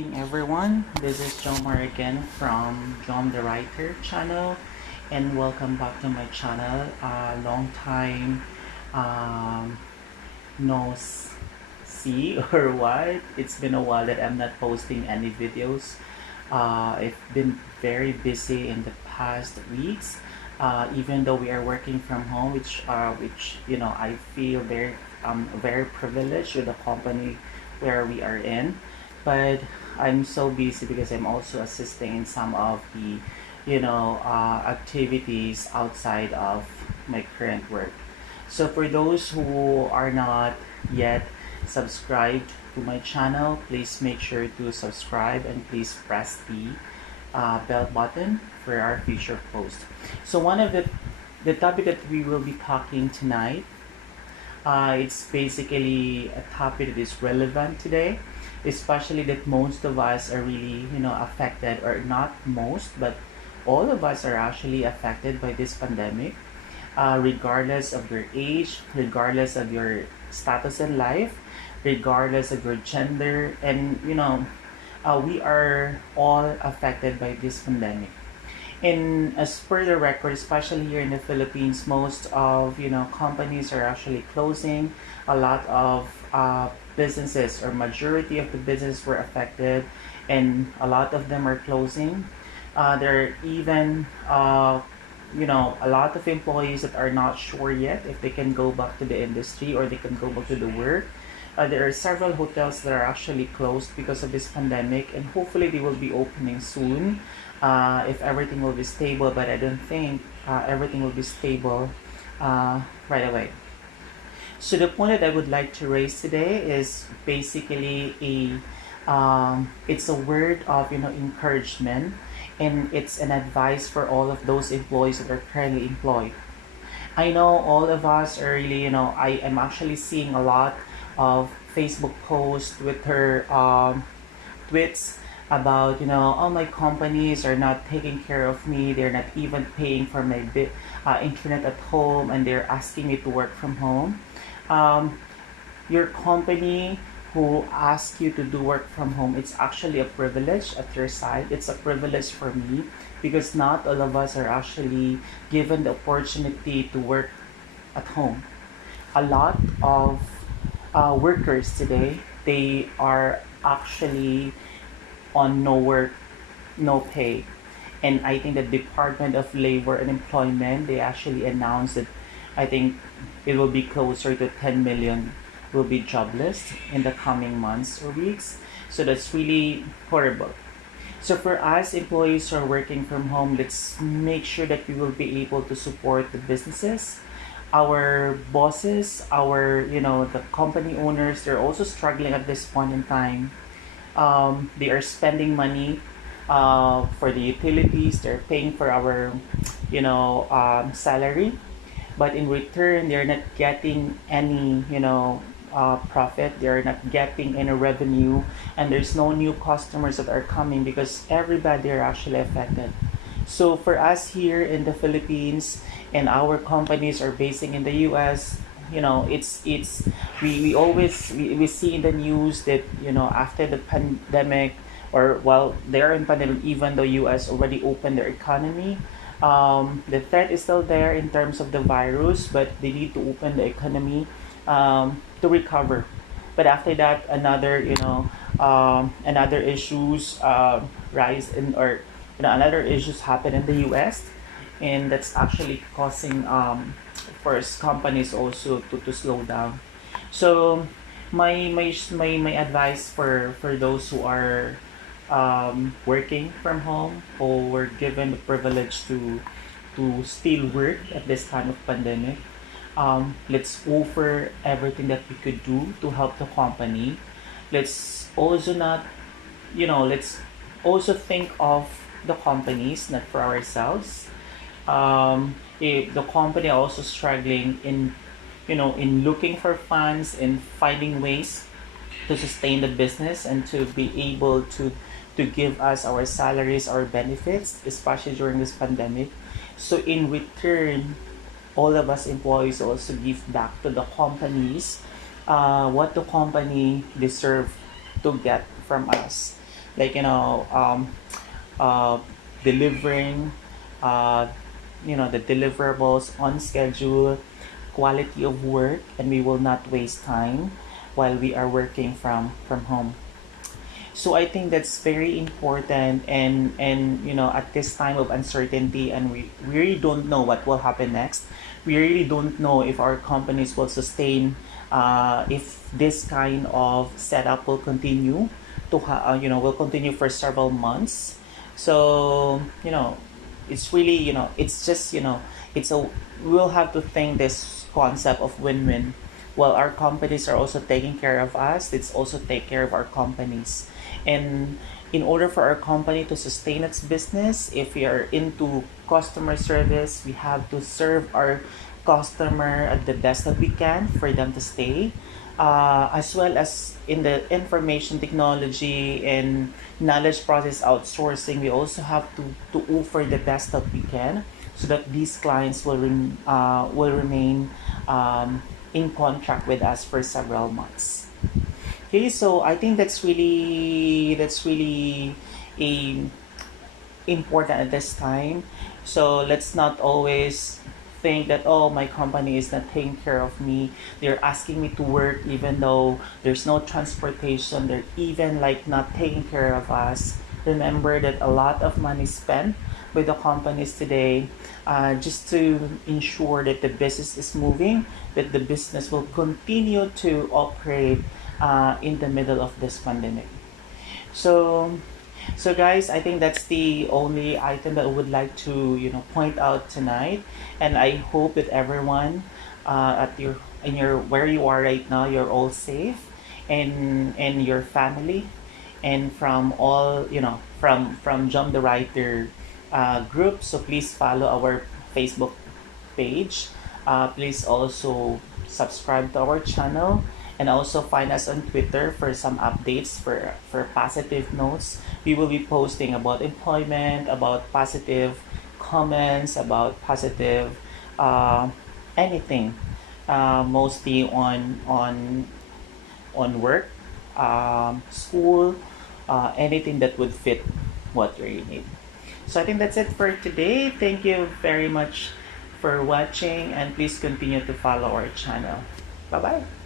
evening, everyone. This is Jomar again from Jom the Writer channel, and welcome back to my channel. Long time um, no see or what. It's been a while that I'm not posting any videos. I've been very busy in the past weeks. Even though we are working from home, which I feel very privileged with the company where we are in, but I'm so busy because I'm also assisting in some of the activities outside of my current work. So for those who are not yet subscribed to my channel, please make sure to subscribe and please press the bell button for our future post. So one of the topic that we will be talking tonight, it's basically a topic that is relevant today, especially that most of us are really affected, or not most, but all of us are actually affected by this pandemic, regardless of your age, regardless of your status in life, regardless of your gender, and we are all affected by this pandemic. And as per the record, especially here in the Philippines, most of companies are actually closing. A lot of businesses, or majority of the businesses, were affected, and a lot of them are closing. There are even a lot of employees that are not sure yet if they can go back to the industry or they can go back to the work. There are several hotels that are actually closed because of this pandemic, and hopefully they will be opening soon if everything will be stable. But I don't think everything will be stable right away. So the point that I would like to raise today is basically it's a word of encouragement, and it's an advice for all of those employees that are currently employed. I know all of us are really, I am actually seeing a lot of Facebook posts with her tweets about, oh, my companies are not taking care of me. They're not even paying for my internet at home, and they're asking me to work from home. Um, your company who ask you to do work from home, it's actually a privilege at your side. It's a privilege for me because not all of us are actually given the opportunity to work at home. A lot of workers today, they are actually on no work, no pay. And I think the Department of Labor and Employment, they actually announced that I think it will be closer to 10 million will be jobless in the coming months or weeks. So that's really horrible. So for us employees who are working from home, let's make sure that we will be able to support the businesses, our bosses, our the company owners. They're also struggling at this point in time. They are spending money for the utilities. They're paying for our salary, but in return they're not getting any profit. They're not getting any revenue, and there's no new customers that are coming because everybody are actually affected. So for us here in the Philippines, and our companies are basing in the US, it's we always we see in the news that after the pandemic, or while they're in pandemic, even though US already opened their economy, the threat is still there in terms of the virus, but they need to open the economy to recover. But after that, another issues rise in, or another issues happen in the US, and that's actually causing first companies also to slow down. So my advice for those who are working from home, or were given the privilege to still work at this time of pandemic, let's offer everything that we could do to help the company. Let's also not, let's also think of the companies, not for ourselves. If the company are also struggling in looking for funds, in finding ways to sustain the business and to be able to give us our salaries, our benefits, especially during this pandemic. So in return, all of us employees also give back to the companies what the company deserve to get from us. like uh, delivering uh, the deliverables on schedule, quality of work, and we will not waste time while we are working from home. So I think that's very important, and at this time of uncertainty, and we really don't know what will happen next. We really don't know if our companies will sustain, if this kind of setup will continue will continue for several months. So it's really it's just it's a we'll have to think this concept of win-win. While our companies are also taking care of us, let's also take care of our companies. And in order for our company to sustain its business, if we are into customer service, we have to serve our customer at the best that we can for them to stay. As well as in the information technology and knowledge process outsourcing, we also have to offer the best that we can, so that these clients will remain in contract with us for several months. Okay, so I think that's really a important at this time. So let's not always think that, oh, my company is not taking care of me. They're asking me to work even though there's no transportation. They're even like not taking care of us. Remember that a lot of money spent with the companies today, just to ensure that the business is moving, that the business will continue to operate in the middle of this pandemic. So, so guys, I think that's the only item that I would like to point out tonight, and I hope that everyone at your in your where you are right now, you're all safe, and your family, and from all from Jump the Writer group. So please follow our Facebook page. Please also subscribe to our channel, and also find us on Twitter for some updates for positive notes. We will be posting about employment, about positive comments, about positive anything, mostly on work, school, anything that would fit what you need. So I think that's it for today. Thank you very much for watching, and please continue to follow our channel. Bye bye.